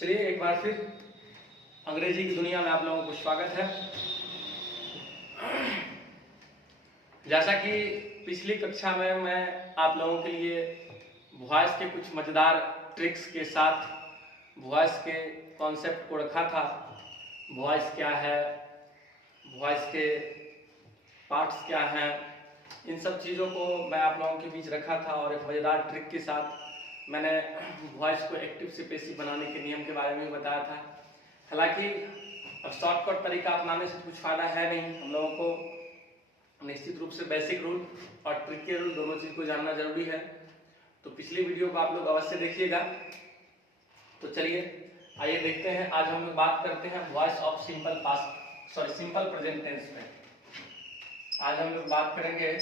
चलिए एक बार फिर अंग्रेजी की दुनिया में आप लोगों को स्वागत है। जैसा कि पिछली कक्षा में मैं आप लोगों के लिए वॉइस के कुछ मज़ेदार ट्रिक्स के साथ वॉइस के कॉन्सेप्ट को रखा था। वॉइस क्या है, वॉइस के पार्ट्स क्या हैं, इन सब चीज़ों को मैं आप लोगों के बीच रखा था और एक मज़ेदार ट्रिक के साथ मैंने वॉइस को एक्टिव से पैसिव बनाने के नियम के बारे में बताया था। हालांकि अब शॉर्टकट तरीका अपनाने से कुछ फ़ायदा है नहीं, हम लोगों को निश्चित रूप से बेसिक रूल और ट्रिक के रूल दोनों चीज़ को जानना जरूरी है। तो पिछली वीडियो को आप लोग अवश्य देखिएगा। तो चलिए आइए देखते हैं। आज हम लोग बात करते हैं voice of simple present tense में। आज हम लोग बात करेंगे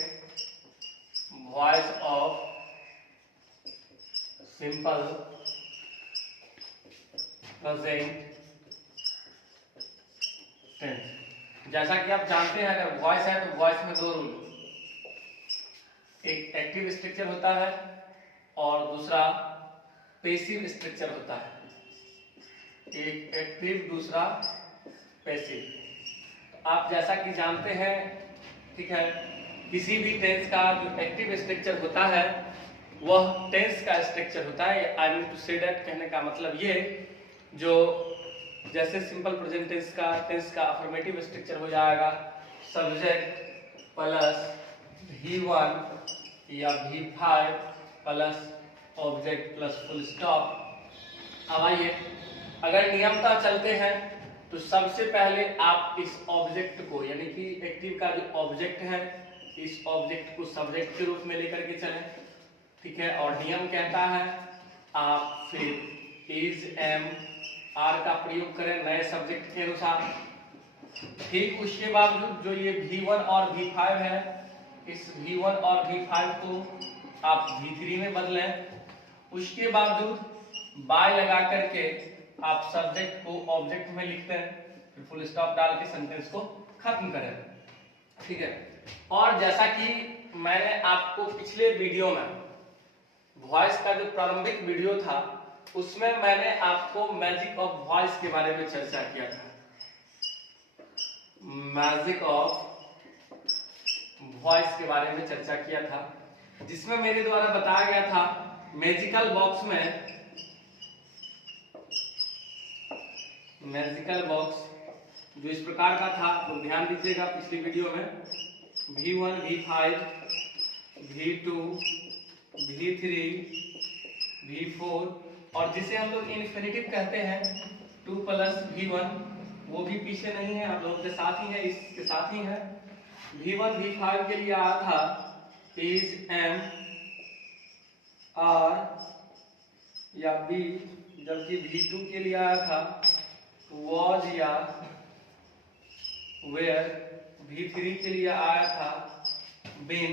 voice of simple present tense. जैसा कि आप जानते हैं, अगर वॉइस है तो वॉइस में दो रूल, एक एक्टिव स्ट्रक्चर होता है और दूसरा पैसिव स्ट्रक्चर होता है। एक एक्टिव, दूसरा पैसिव। तो आप जैसा कि जानते हैं, ठीक है, किसी भी टेंस का जो एक्टिव स्ट्रक्चर होता है वह टेंस का स्ट्रक्चर होता है। I mean to say that, कहने का मतलब ये, जो जैसे सिंपल प्रेजेंट टेंस का अफर्मेटिव स्ट्रक्चर हो जाएगा सब्जेक्ट प्लस V1 या V5 plus object plus full stop. अब आइए, अगर नियमतः चलते हैं तो सबसे पहले आप इस ऑब्जेक्ट को, यानी कि एक्टिव का जो ऑब्जेक्ट है, इस ऑब्जेक्ट को सब्जेक्ट के रूप में लेकर के चलें, ठीक है। और नियम कहता है आप फिर इज एम आर का प्रयोग करें नए सब्जेक्ट के अनुसार। ठीक उसके बावजूद जो ये V1 और V5 है, इस V1 और V5 को आप V3 में बदलें। उसके बावजूद बाय लगा करके आप सब्जेक्ट को ऑब्जेक्ट में लिखते हैं, फिर फुल स्टॉप डाल के सेंटेंस को खत्म करें, ठीक है। और जैसा कि मैंने आपको पिछले वीडियो में, वॉइस का जो प्रारंभिक वीडियो था, उसमें मैंने आपको मैजिक ऑफ वॉइस के बारे में चर्चा किया था। मैजिक ऑफ वॉइस के बारे में चर्चा किया था, जिसमें मेरे द्वारा बताया गया था मैजिकल बॉक्स में, मैजिकल बॉक्स जो इस प्रकार का था, तो ध्यान दीजिएगा पिछली वीडियो में V1 V5 V2 V3 V4 और जिसे हम लोग इन्फिनिटिव कहते हैं 2 प्लस V1, वो भी पीछे नहीं है, आप लोगों के साथ ही है, इसके साथ ही है। V1 V5 के लिए आया था इज एम आर या बी, जबकि V2 के लिए आया था वॉज या वेयर, V3 के लिए आया था बिन,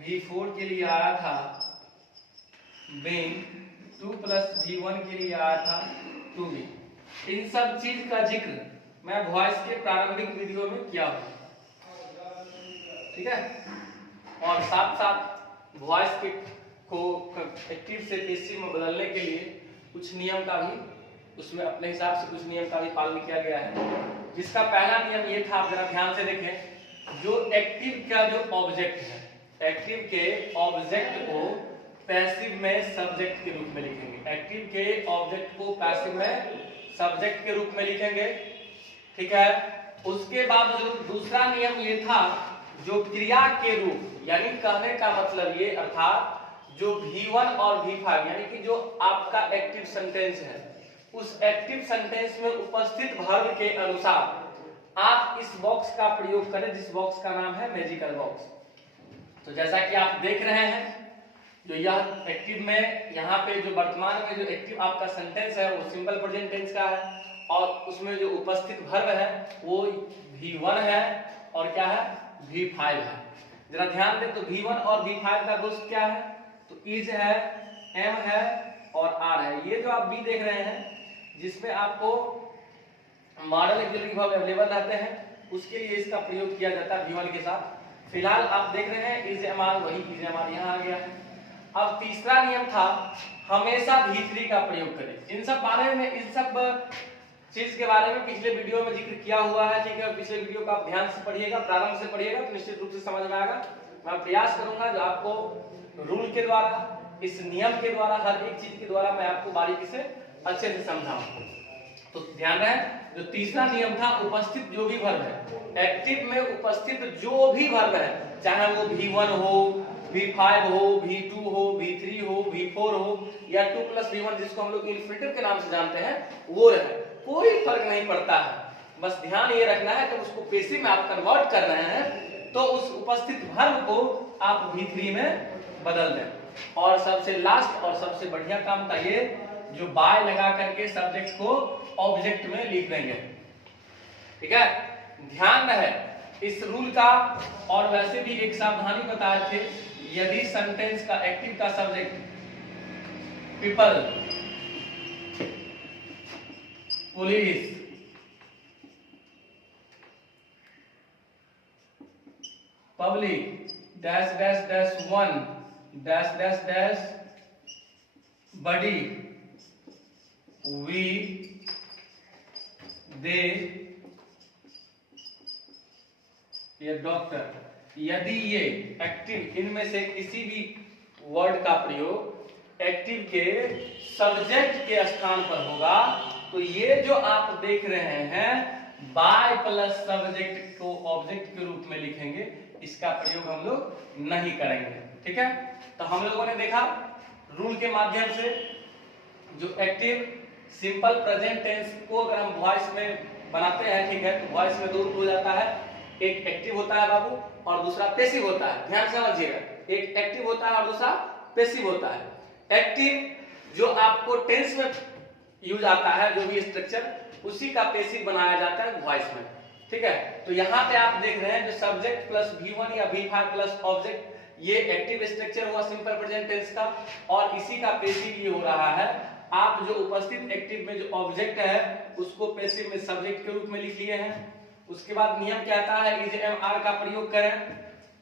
V4 के लिए आया था बिन, 2 प्लस V1 के लिए आया था टू बी। इन सब चीज का जिक्र मैं वॉइस के प्रारंभिक वीडियो में किया हूं, ठीक है। और साथ साथ वॉइस के को एक्टिव से पैसिव में बदलने के लिए कुछ नियम का भी, उसमें अपने हिसाब से कुछ नियम का भी पालन किया गया है। जिसका पहला नियम ये था, आप जरा ध्यान से देखें, जो एक्टिव का जो ऑब्जेक्ट है, एक्टिव के ऑब्जेक्ट को पैसिव में सब्जेक्ट के रूप में लिखेंगे। एक्टिव के ऑब्जेक्ट को पैसिव में सब्जेक्ट के रूप में लिखेंगे, ठीक है। उसके बाद जो दूसरा नियम ये था, जो क्रिया के रूप, यानी कहने का मतलब ये, अर्थात जो V1 और V5 यानी कि जो आपका एक्टिव सेंटेंस है, उस एक्टिव सेंटेंस में उपस्थित वर्ब के अनुसार आप इस बॉक्स का प्रयोग करें, जिस बॉक्स का नाम है मैजिकल बॉक्स। तो जैसा कि आप देख रहे हैं, जो यह एक्टिव में, यहाँ पे जो वर्तमान में जो एक्टिव आपका सेंटेंस है वो सिंपल प्रेजेंट टेंस का है, और उसमें जो उपस्थित वर्ब है वो V1 है और क्या है, V5 है। जरा ध्यान दें तो V1 और V5 का दोस्त क्या है, तो इज है, एम है और आर है। ये जो आप बी देख रहे हैं, जिसमें आपको मॉडल ऑक्सिलरी वर्ब अवेलेबल रहते हैं, उसके लिए इसका प्रयोग किया जाता है V1 के साथ। फिलहाल आप देख रहे हैं इज एम आर, वही इज एम आर यहाँ आ गया है। अब तीसरा नियम था हमेशा V3 का प्रयोग करें। इन सब बारे में, इन सब चीज के बारे में पिछले वीडियो में जिक्र किया हुआ है, ठीक है। पिछले वीडियो को आप ध्यान से पढ़िएगा, प्रारंभ से पढ़िएगा तो निश्चित रूप से समझ में आएगा। मैं प्रयास करूंगा जो आपको रूल के द्वारा, इस नियम के द्वारा, हर एक चीज के द्वारा मैं आपको बारीकी से अच्छे से समझाऊं। तो ध्यान रहे, जो तीसरा नियम था उपस्थित जो भी वर्ब है, एक्टिव में उपस्थित जो भी वर्ब है, चाहे वो V1 हो, V5 हो, V2 हो, V3 हो, V4 हो या 2 + V1 जिसको हम लोग इन्फिनिटिव के नाम से जानते हैं, वो रहे, कोई फर्क नहीं पड़ता है। बस ध्यान ये रखना है कि उसको पैसिव में आप कन्वर्ट कर रहे हैं तो उस उपस्थित वर्ब को आप V3 में बदल दें। और सबसे लास्ट और सबसे बढ़िया काम था ये, जो बाय लगा करके सब्जेक्ट को ऑब्जेक्ट में लिख देंगे, ठीक है। ध्यान रहे इस रूल का। और वैसे भी एक सावधानी बताए थे, यदि सेंटेंस का एक्टिव का subject people, police, public, dash dash dash one, dash dash dash, body, we, they, ये डॉक्टर, यदि ये एक्टिव, इनमें से किसी भी वर्ड का प्रयोग एक्टिव के सब्जेक्ट के स्थान पर होगा तो ये जो आप देख रहे हैं बाय प्लस सब्जेक्ट को ऑब्जेक्ट के रूप में लिखेंगे, इसका प्रयोग हम लोग नहीं करेंगे, ठीक है। तो हम लोगों ने देखा रूल के माध्यम से, जो एक्टिव सिंपल प्रेजेंट टेंस को अगर हम वॉइस में बनाते हैं, ठीक है, तो वॉइस में दो रूल हो जाता है, एक एक्टिव होता है बाबू और दूसरा पैसिव होता है। ध्यान से समझिएगा, एक एक्टिव होता है और दूसरा पैसिव होता है। एक्टिव जो आपको टेंस में यूज आता है, जो भी स्ट्रक्चर, उसी का पैसिव बनाया जाता है वॉइस में, ठीक है। तो यहाँ पे आप देख रहे हैं जो सब्जेक्ट प्लस V1 या V5 प्लस ऑब्जेक्ट, ये एक्टिव स्ट्रक्चर हुआ सिंपल प्रेजेंट टेंस का, और इसी का पैसिव ये हो रहा है। आप जो उपस्थित एक्टिव में जो ऑब्जेक्ट है उसको पैसिव में सब्जेक्ट के रूप में लिख लिए हैं। उसके बाद नियम कहता है IJMR का प्रयोग करें।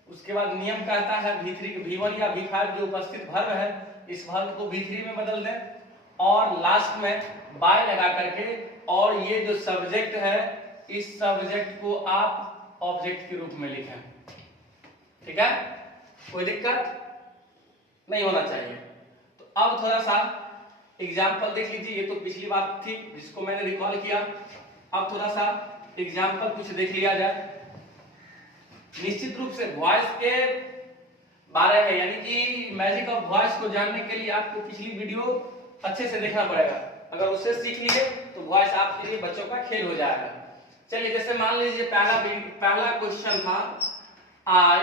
उसके बाद नियम कहता है V1 या V5 जो उपस्थित वर्ब है, इस वर्ब को V3 में बदल दें, और लास्ट में बाय लगा करके, और ये जो सब्जेक्ट है इस सब्जेक्ट को आप ऑब्जेक्ट के रूप में लिखें, ठीक है। कोई दिक्कत नहीं होना चाहिए। तो अब थोड़ा सा एग्जाम्पल देख लीजिए, ये तो पिछली बात थी जिसको मैंने रिकॉल किया। अब थोड़ा सा एग्जाम्पल कुछ देख लिया जाए। निश्चित रूप से वॉइस के बारे में, यानी कि मैजिक ऑफ वॉइस को जानने के लिए आपको पिछली वीडियो अच्छे से देखना पड़ेगा। अगर उससे सीख लिए तो वॉइस आपके लिए बच्चों का खेल हो जाएगा। चलिए, जैसे मान लीजिए पहला क्वेश्चन था, आई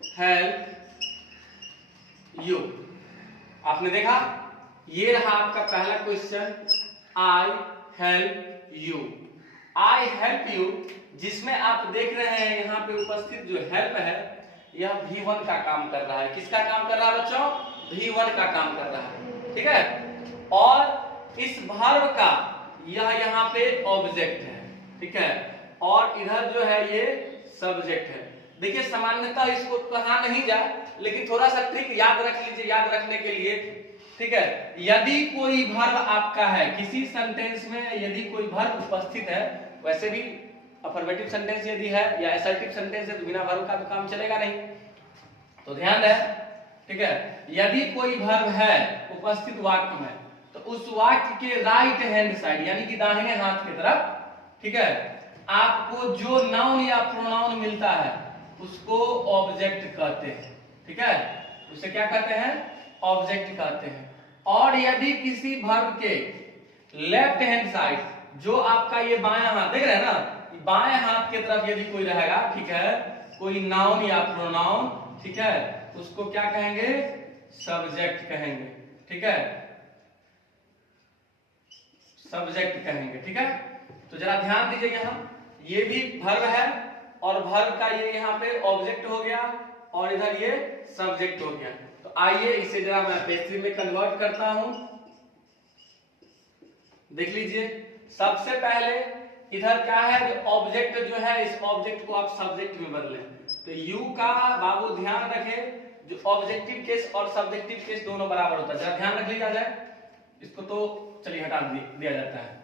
हेल्प यू। आपने देखा, ये रहा आपका पहला question, I help you. I help you, जिसमें आप देख रहे हैं यहाँ पे उपस्थित जो हेल्प है यह V1 का काम कर रहा है। किसका काम कर रहा है बच्चों? V1 का काम कर रहा है, ठीक है। और इस वर्ब का यह यहाँ पे ऑब्जेक्ट है, ठीक है, और इधर जो है ये सब्जेक्ट है। देखिए सामान्यतः इसको कहा नहीं जाए, लेकिन थोड़ा सा ट्रिक याद रख लीजिए, याद रखने के लिए, ठीक है। यदि कोई वर्ब आपका है किसी सेंटेंस में, यदि कोई वर्ब उपस्थित है, वैसे भी अफर्मेटिव सेंटेंस यदि है या असर्टिव सेंटेंस है तो बिना वर्ब का तो काम चलेगा नहीं, तो ध्यान रहे, ठीक है। यदि कोई वर्ब है उपस्थित वाक्य में तो उस वाक्य के राइट हैंड साइड, यानी कि दाहिने हाथ की तरफ, ठीक है, आपको जो नाउन या प्रोनाउन मिलता है उसको ऑब्जेक्ट कहते हैं, ठीक है, उसे क्या कहते हैं? ऑब्जेक्ट कहते हैं। और यदि किसी वर्ब के लेफ्ट हैंड साइड, जो आपका ये बायां हाथ देख रहे हैं ना, बाएं हाथ की तरफ यदि कोई रहेगा, ठीक है, कोई नाउन या प्रोनाउन, ठीक है, उसको क्या कहेंगे? सब्जेक्ट कहेंगे, ठीक है, सब्जेक्ट कहेंगे, ठीक है। तो जरा ध्यान दीजिए, यहाँ ये भी वर्ब है और वर्ब का ये यहाँ पे ऑब्जेक्ट हो गया और इधर ये सब्जेक्ट हो गया। तो आइए इसे जरा मैं पैसिव में कन्वर्ट करता हूं। देख लीजिए, सबसे पहले इधर क्या है, जो ऑब्जेक्ट जो है, इस ऑब्जेक्ट को आप सब्जेक्ट में बदलें। तो यू का बाबू ध्यान रखें, जो ऑब्जेक्टिव केस और सब्जेक्टिव केस दोनों बराबर होता है, जरा ध्यान रख लिया जाए इसको, तो चलिए हटा दिया जाता है।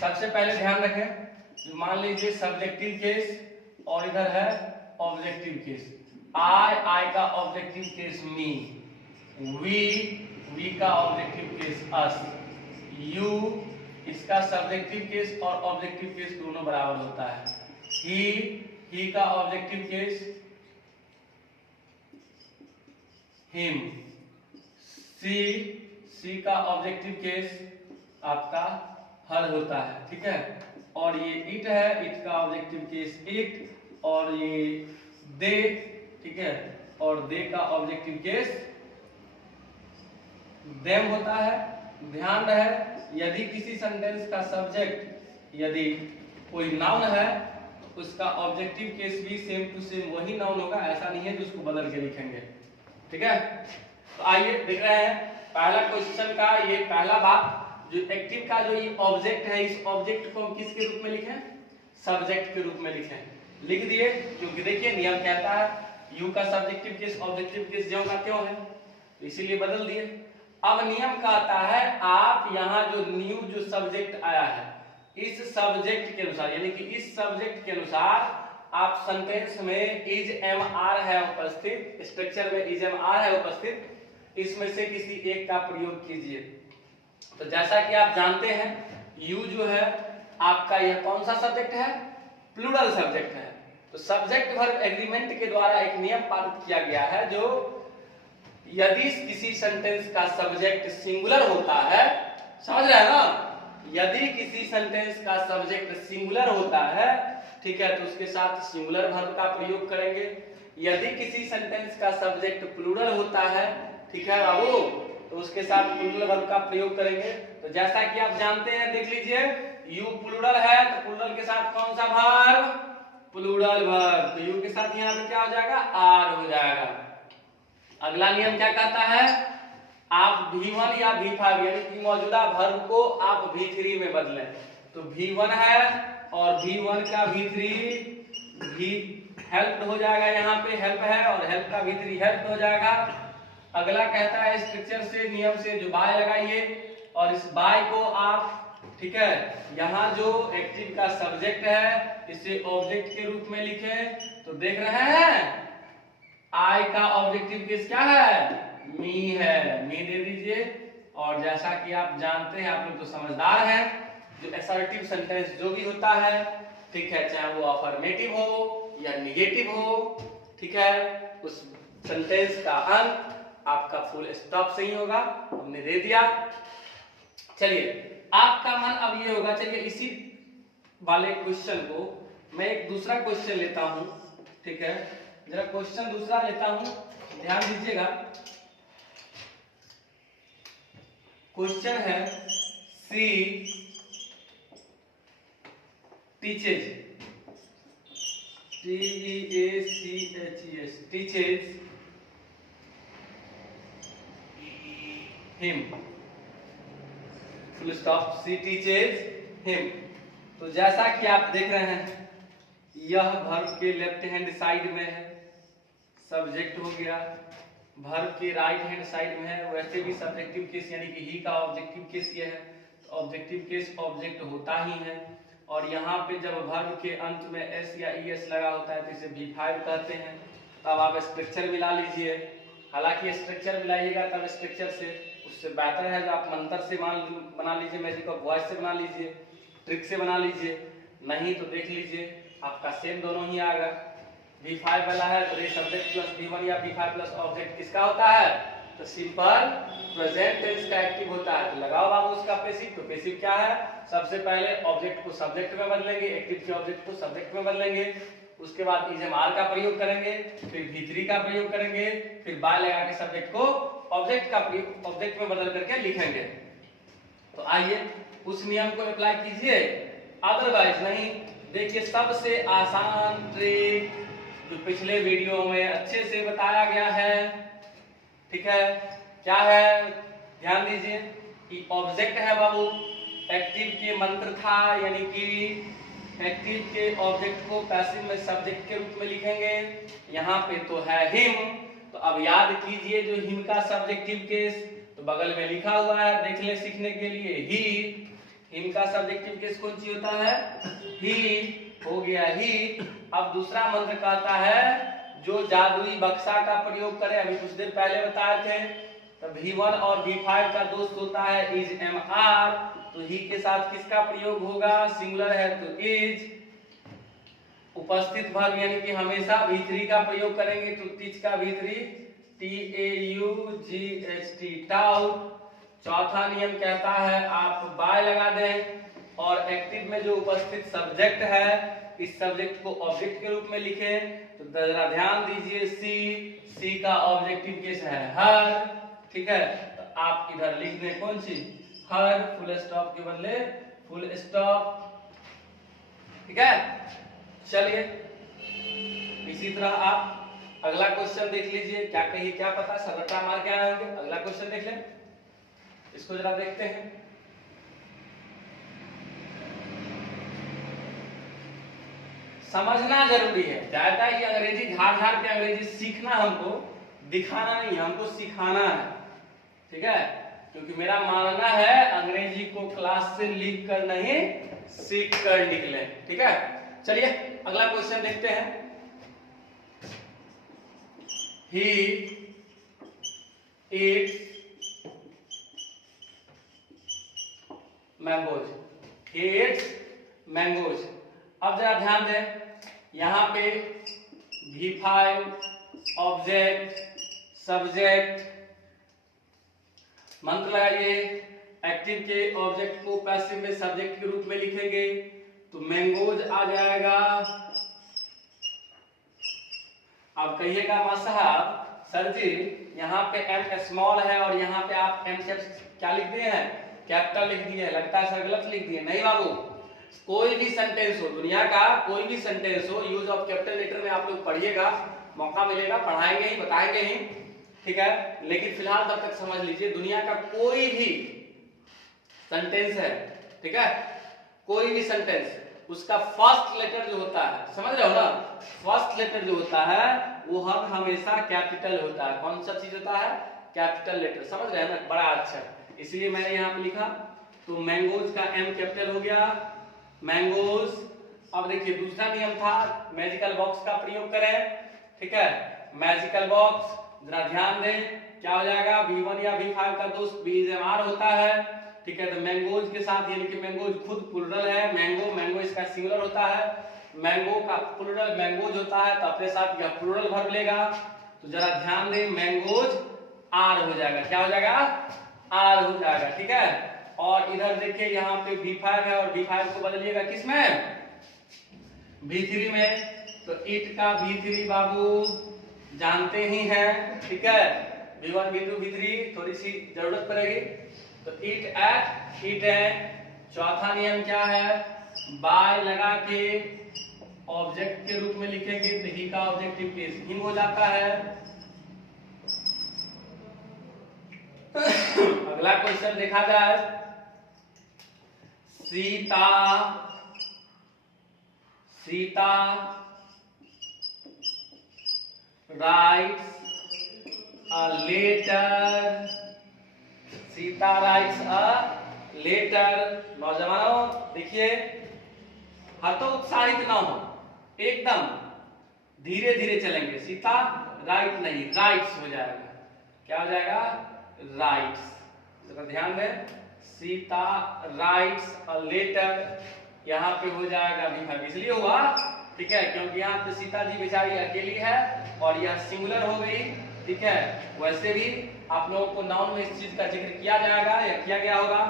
सबसे पहले ध्यान रखें, मान लीजिए सब्जेक्टिव केस और इधर है ऑब्जेक्टिव केस। आई का ऑब्जेक्टिव केस मी, वी का ऑब्जेक्टिव केस अस, यू इसका सब्जेक्टिव केस और ऑब्जेक्टिव केस दोनों बराबर होता है। ही का ऑब्जेक्टिव केस हिम, सी का ऑब्जेक्टिव केस आपका हर होता है, ठीक है। और ये इट है, इट का ऑब्जेक्टिव केस इट, और ये दे, ठीक है, और दे का ऑब्जेक्टिव केस देम होता है। ध्यान रहे, यदि किसी सेंटेंस का सब्जेक्ट यदि कोई नाउन है तो उसका ऑब्जेक्टिव केस भी सेम टू सेम वही नाउन होगा, ऐसा नहीं है जो उसको बदल के लिखेंगे, ठीक है। तो आइए देख रहे हैं पहला क्वेश्चन का ये पहला बात, जो एक्टिव का जो ये ऑब्जेक्ट है, इस ऑब्जेक्ट को हम किसके रूप में लिखें? सब्जेक्ट के रूप में लिखें। लिख दिए, क्योंकि देखिए नियम कहता है यू का सब्जेक्टिव केस ऑब्जेक्टिव केस ज्यों का त्यों है, तो इसीलिए बदल दिए। अब नियम कहता है आप यहाँ जो न्यू जो सब्जेक्ट आया है, इस सब्जेक्ट के अनुसार, यानी कि इस सब्जेक्ट के अनुसार आप सेंटेंस में इज एम आर है उपस्थित, स्ट्रक्चर में इज एम आर है उपस्थित, इसमें से किसी एक का प्रयोग कीजिए। तो जैसा कि आप जानते हैं यू जो है आपका यह कौन सा सब्जेक्ट है? प्लूरल सब्जेक्ट है। तो सब्जेक्ट वर्ब एग्रीमेंट के द्वारा एक नियम पारित किया गया है, जो यदि किसी सेंटेंस का सब्जेक्ट सिंगुलर होता है, समझ रहे हैं ना, यदि किसी सेंटेंस का सब्जेक्ट सिंगुलर होता है, ठीक है, तो उसके साथ सिंगुलर वर्ब का प्रयोग करेंगे। यदि किसी सेंटेंस का सब्जेक्ट प्लूरल होता है, ठीक है बाबू, तो उसके साथ प्लूरल वर्ब का प्रयोग करेंगे। तो जैसा कि आप जानते हैं, देख लीजिए यू प्लूरल है तो प्लूरल के साथ कौन सा वर्ब? Plural verb. तो यू के साथ यहाँ पे क्या हो जाएगा? आर हो जाएगा। अगला नियम क्या कहता है? आप V1 या V5 यानी कि मौजूदा वर्ब को आप V3 में बदलें। तो V1 है और V1 का V3 भी हेल्प हो जाएगा, यहाँ पे हेल्प है और हेल्प का V3 हेल्प हो जाएगा। अगला कहता है स्ट्रक्चर से, नियम से जो बाय लगाइए और इस बाय को आप, ठीक है, यहाँ जो एक्टिव का सब्जेक्ट है इसे ऑब्जेक्ट के रूप में लिखें। तो देख रहे हैं आई का ऑब्जेक्टिव केस क्या है? मी है, मी दे दीजिए। और जैसा कि आप जानते हैं, आप लोग तो समझदार हैं, जो असर्टिव सेंटेंस जो भी होता है, ठीक है, चाहे वो अफर्मेटिव हो या निगेटिव हो, ठीक है, उस सेंटेंस का अंत आपका फुल स्टॉप से ही होगा, हमने दे दिया। चलिए आपका मन अब ये होगा, चलिए इसी वाले क्वेश्चन को मैं एक दूसरा क्वेश्चन लेता हूं, ठीक है, जरा क्वेश्चन दूसरा लेता हूं, ध्यान दीजिएगा। क्वेश्चन है she teaches, TEACHES, teaches him, full stop, she teaches him. तो जैसा कि आप देख रहे हैं यह वर्ब के लेफ्ट हैंड साइड में है, सब्जेक्ट हो गया, वर्ब के राइट हैंड साइड में है, वैसे भी सब्जेक्टिव केस यानी कि ही का ऑब्जेक्टिव केस ये है, तो ऑब्जेक्टिव केस ऑब्जेक्ट होता ही है। और यहाँ पे जब वर्ब के अंत में एस या ईएस लगा होता है तो इसे V5 कहते हैं। तब आप स्ट्रक्चर मिला लीजिए, हालांकि स्ट्रक्चर मिलाइएगा तब स्ट्रक्चर से, उससे बेहतर है जो आप मंत्र से बना लीजिए, मैजिक ऑफ वॉइस से बना लीजिए, ट्रिक से बना लीजिए, नहीं तो देख लीजिए आपका सेम दोनों ही आएगा। V5 वाला है तो ये सब्जेक्ट प्लस V1 या V5 प्लस ऑब्जेक्ट किसका होता है? तो सिंपल प्रेजेंट टेंस का एक्टिव होता है। तो लगाओ बाबू उसका पैसिव। तो पैसिव क्या है? सबसे पहले ऑब्जेक्ट को सब्जेक्ट में बदलेंगे, एक्टिव के ऑब्जेक्ट को सब्जेक्ट में बदलेंगे, उसके बाद इजमार का प्रयोग करेंगे, फिर V3 का प्रयोग करेंगे, फिर बाय लगा के सब्जेक्ट को ऑब्जेक्ट का प्रयोग ऑब्जेक्ट में बदल करके लिखेंगे। तो आइए उस नियम को अप्लाई कीजिए, अदरवाइज नहीं। देखिए सबसे आसान ट्रिक जो पिछले वीडियो में अच्छे से बताया गया है, ठीक है, क्या है? ध्यान दीजिए कि ऑब्जेक्ट है बाबू, एक्टिव के मंत्र था, यानी कि एक्टिव के ऑब्जेक्ट को पैसिव में सब्जेक्ट के रूप में लिखेंगे। यहाँ पे तो है हिम, तो अब याद कीजिए जो हिम का सब्जेक्टिव केस, तो बगल में लिखा हुआ है, देख ले सीखने के लिए। ही, हिम का सब्जेक्टिव केस कौन सी होता है? ही हो गया ही। अब दूसरा मंत्र कहता है जो जादुई बक्सा का प्रयोग करे, अभी कुछ देर पहले बताए थे। तो V1 और V5 का दोस्त होता है इज एम आर, तो ही के साथ किसका प्रयोग होगा? सिंगुलर है तो इज। उपस्थित वर्ब यानी कि हमेशा V3 का प्रयोग करेंगे, तो टीच का V3 TAUGHT टाउट। चौथा नियम कहता है आप बाय लगा दें, और एक्टिव में जो उपस्थित सब्जेक्ट है इस सब्जेक्ट को ऑब्जेक्ट के रूप में लिखें। तो जरा ध्यान दीजिए, सी का ऑब्जेक्टिव केस है हर, ठीक है। तो आप इधर लिख दें कौन सी? हर, फुल स्टॉप के बदले फुल स्टॉप, ठीक है। चलिए इसी तरह आप अगला क्वेश्चन देख लीजिए, क्या कहिए क्या पता सरलता मार के आए होंगे। अगला क्वेश्चन देख लें, इसको जरा देखते हैं। समझना जरूरी है, ज्यादा ये अंग्रेजी झाड़ झाड़ के अंग्रेजी सीखना हमको दिखाना नहीं, हमको सिखाना है, ठीक है। क्योंकि मेरा मानना है अंग्रेजी को क्लास से लिख कर नहीं सीख कर निकले, ठीक है। चलिए अगला क्वेश्चन देखते हैं। He eats mangoes. He eats mangoes. अब जरा ध्यान दें, यहाँ पे V5 ऑब्जेक्ट सब्जेक्ट, मंत्र लगाइए। एक्टिव के ऑब्जेक्ट को पैसिव में सब्जेक्ट के रूप में लिखेंगे, तो मैंगोज आ जाएगा। अब कहिएगा मां साहब सर जी यहाँ पे एम स्मॉल है और यहाँ पे आप एम क्या लिख दिए हैं? कैपिटल लिख दिए हैं, लगता है सर गलत लिख दिए। नहीं बाबू, कोई भी सेंटेंस हो, दुनिया का कोई भी सेंटेंस हो, यूज ऑफ कैपिटल लेटर में आप लोग पढ़िएगा, मौका मिलेगा, पढ़ाएंगे ही बताएंगे ही, ठीक है। लेकिन फिलहाल तब तक समझ लीजिए दुनिया का कोई भी सेंटेंस है, ठीक है, कोई भी सेंटेंस, उसका फर्स्ट लेटर जो होता है, समझ रहे हो ना, फर्स्ट लेटर जो होता है वो हमेशा कैपिटल होता है। कौन सा चीज होता है? कैपिटल लेटर, समझ रहे हैं ना, बड़ा अच्छा, इसलिए मैंने यहाँ पे लिखा। तो मैंगोज का एम कैपिटल हो गया, मैंगोज। अब देखिए दूसरा नियम था मैजिकल बॉक्स का प्रयोग करें, ठीक है। मैजिकल बॉक्स जरा ध्यान दें, क्या हो जाएगा? V1 या V5 का दोस्त BMR होता है, ठीक है। तो मैंगोज के साथ, यानी कि मैंगोज खुद प्लुरल है, मैंगो, मैंगो इसका सिंगुलर होता है, मैंगो का प्लुरल मैंगोज होता है, तो अपने साथ यह प्लुरल वर्ब लेगा। तो जरा ध्यान दें, मैंगोज आर हो जाएगा, क्या हो जाएगा? आर हो जाएगा, ठीक है। और इधर देखिए यहाँ पे V5 है और V5 को बदलिएगा किसमें? V3 में। तो इट का V3 बाबू जानते ही हैं, ठीक है। V1 V2 V3 थोड़ी सी जरूरत पड़ेगी, तो इट एट इट है। चौथा नियम क्या है? बाय लगा के ऑब्जेक्ट के रूप में लिखेंगे, तो ही का ऑब्जेक्टिव केस हिम हो जाता है। अगला क्वेश्चन देखा जाए, Sita writes a letter, Sita writes a letter. नौजवानों देखिए, हतो उत्साहित ना हो, एकदम धीरे धीरे चलेंगे। सीता राइट नहीं, राइट्स हो जाएगा, क्या हो जाएगा? राइट्स। जरा ध्यान दें, सीता राइट्स अ लेटर, यहाँ पे हो जाएगा V5, इसलिए हुआ, ठीक है, क्योंकि यहाँ पे सीता जी बेचारी अकेली है और यह सिंगुलर हो गई, ठीक है। वैसे भी आप लोगों को नाउन में इस चीज का जिक्र किया जाएगा या किया गया होगा,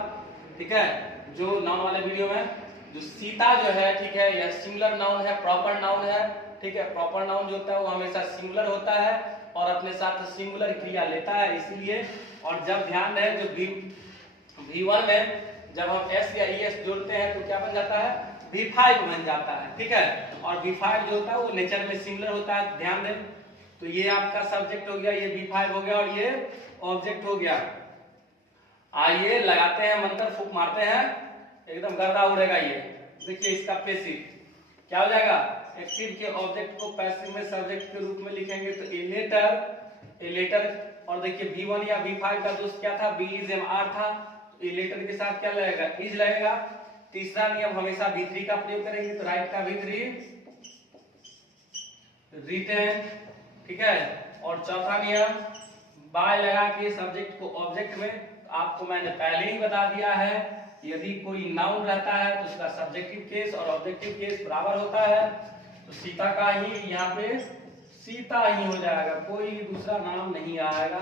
ठीक है, जो नाउन वाले वीडियो में। जो सीता जो है, ठीक है, यह सिंगुलर नाउन है, प्रॉपर नाउन है, ठीक है। प्रॉपर नाउन जो होता है वो हमेशा सिंगुलर होता है और अपने साथ सिंगुलर क्रिया लेता है, इसलिए। और जब ध्यान रहे, जो V1 में जब हम S या ES जोड़ते हैं तो क्या बन जाता है? V5 बन जाता है, ठीक है। और V5 जो होता है वो नेचर में सिंगुलर होता है, ध्यान दें। तो ये आपका सब्जेक्ट हो गया, ये V5 हो गया और ये ऑब्जेक्ट हो गया। आइए लगाते हैं मंत्र, फूंक मारते हैं, एकदम गर्दा उड़ेगा ये। देखिए इसका पैसिव क्या हो जाएगा? एक्टिव के ऑब्जेक्ट को पैसिव में सब्जेक्ट के रूप में लिखेंगे, तो ए लेटर, ए लेटर, और देखिए V1 या V5 का दोस्त क्या था, B is M R था, तो ए लेटर के साथ क्या लगेगा, इज लगेगा। तीसरा नियम हमेशा V3 का प्रयोग करेंगे, तो राइट का V3 रिटन, ठीक है। और चौथा नियम बाय लगा के सब्जेक्ट को ऑब्जेक्ट में, आपको मैंने पहले ही बता दिया है, यदि कोई नाउन रहता है तो उसका सब्जेक्टिव केस और ऑब्जेक्टिव केस बराबर होता है, तो सीता का ही यहाँ पे सीता ही हो जाएगा, कोई दूसरा नाम नहीं आएगा।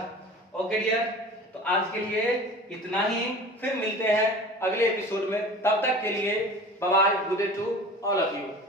ओके डियर, तो आज के लिए इतना ही, फिर मिलते हैं अगले एपिसोड में, तब तक के लिए bye bye, good day to all of you.